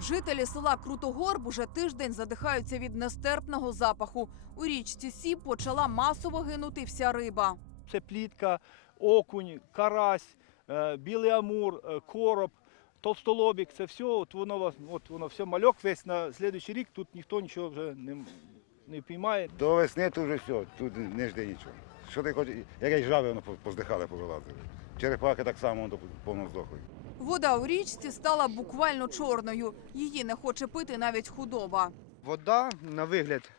Жителі села Крутогорб уже тиждень задихаються від нестерпного запаху. У річці Сіп почала масово гинути вся риба. Це плітка, окунь, карась, е, білий амур, е, короб, толстолобік. Це все, от воно, от воно все мальок весь на слідуючий рік. Тут ніхто нічого вже не, не піймає. До весни тут вже все, тут не жди нічого. Що ти хочеш, якесь жаби воно поздихали, повилазили. Черепахи так само воно повно здохли. Вода у річці стала буквально чорною. Її не хоче пити навіть худоба. Вода на вигляд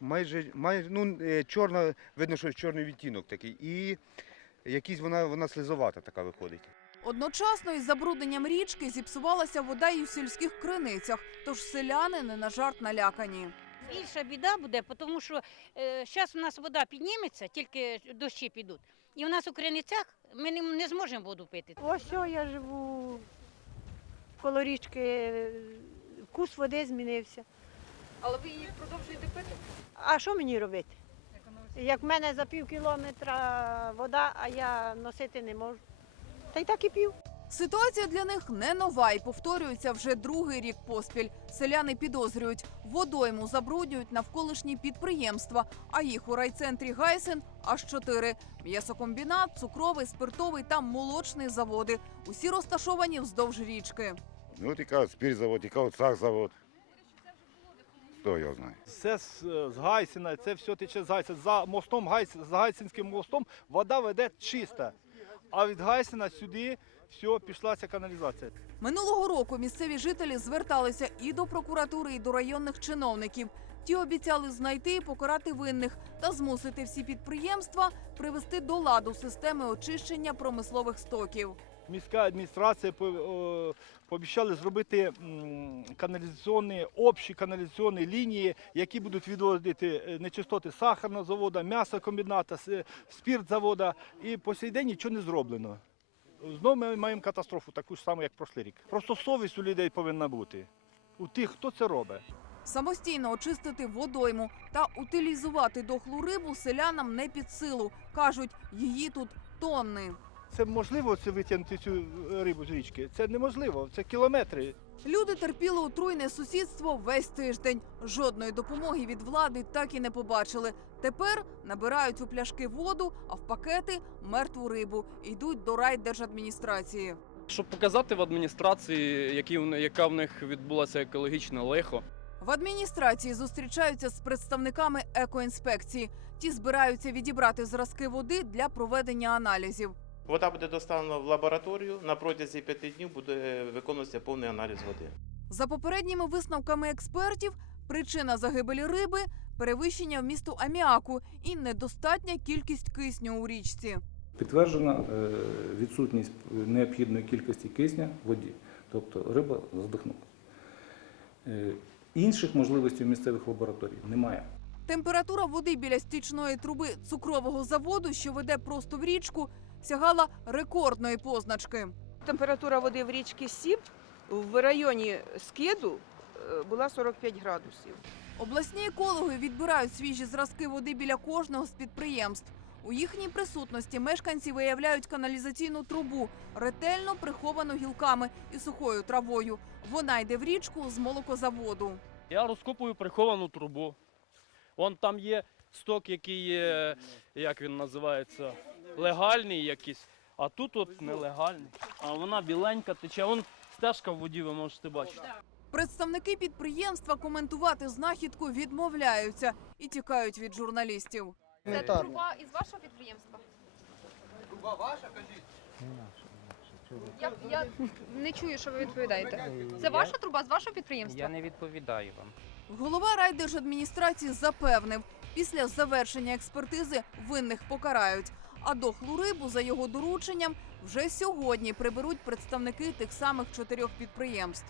майже, майже ну, е, чорна, видно, що чорний відтінок такий. І якийсь вона, вона слизовата така виходить. Одночасно із забрудненням річки зіпсувалася вода і у сільських криницях, тож селяни не на жарт налякані. Більша біда буде, тому що зараз у нас вода підніметься, тільки дощі підуть. І у нас у криницях ми не, не зможемо воду пити. Ось що я живу коло річки, вкус води змінився. Але ви її продовжуєте пити? А що мені робити? Як в мене за пів кілометра вода, а я носити не можу. Та й так і пів. Ситуація для них не нова і повторюється вже другий рік поспіль. Селяни підозрюють, водойму забруднюють навколишні підприємства, а їх у райцентрі Гайсен аж чотири: м'ясокомбінат, цукровий, спиртовий та молочний заводи. Усі розташовані вздовж річки. Ну, і кажуть, спіртзавод, і кажуть, сахзавод. Хто його знає? Все з, з Гайсіна, це все тече з Гайсіна. За мостом, Гайс, з Гайсинським мостом вода веде чиста. А від Гайсена сюди все, пішлася каналізація. Минулого року місцеві жителі зверталися і до прокуратури, і до районних чиновників. Ті обіцяли знайти і покарати винних та змусити всі підприємства привести до ладу системи очищення промислових стоків. Міська адміністрація пообіцяли зробити каналізаційні, общі каналізаційні лінії, які будуть відводити е, нечистоти сахарного заводу, м'ясокомбіната, с- спиртзавода. І по сей день нічого не зроблено. Знову ми маємо катастрофу, таку ж саму, як прошлий рік. Просто совість у людей повинна бути. У тих, хто це робить. Самостійно очистити водойму та утилізувати дохлу рибу селянам не під силу. кажуть, її тут тонни. Це можливо це витягнути цю е, рибу з річки? Це неможливо, це кілометри. Люди терпіли отруйне сусідство весь тиждень. Жодної допомоги від влади так і не побачили. Тепер набирають у пляшки воду, а в пакети мертву рибу і йдуть до райдержадміністрації. Щоб показати в адміністрації, які, в яка в них відбулася екологічне лихо. В адміністрації зустрічаються з представниками екоінспекції. Ті збираються відібрати зразки води для проведення аналізів. Вода буде доставлена в лабораторію. На протязі п'яти днів буде виконуватися повний аналіз води. За попередніми висновками експертів, причина загибелі риби перевищення вмісту аміаку і недостатня кількість кисню у річці. Підтверджена е, відсутність необхідної кількості кисня в воді, тобто риба задихнулася. Е, Інших можливостей у місцевих лабораторій немає. Температура води біля стічної труби цукрового заводу, що веде просто в річку, сягала рекордної позначки. Температура води в річці Сіп в районі скиду е, була 45 градусів. Обласні екологи відбирають свіжі зразки води біля кожного з підприємств. У їхній присутності мешканці виявляють каналізаційну трубу, ретельно приховану гілками і сухою травою. Вона йде в річку з молокозаводу. Я розкопую приховану трубу. Вон там є сток, який є, як він називається, легальний якийсь, а тут от нелегальний. А вона біленька тече. Вон стежка в воді, ви можете бачити. Представники підприємства коментувати знахідку відмовляються і тікають від журналістів. Це труба із вашого підприємства? Я, я не чую, що ви відповідаєте. Це ваша труба з вашого підприємства? Я не відповідаю вам. Голова райдержадміністрації запевнив, після завершення експертизи винних покарають. А дохлу рибу за його дорученням вже сьогодні приберуть представники тих самих чотирьох підприємств.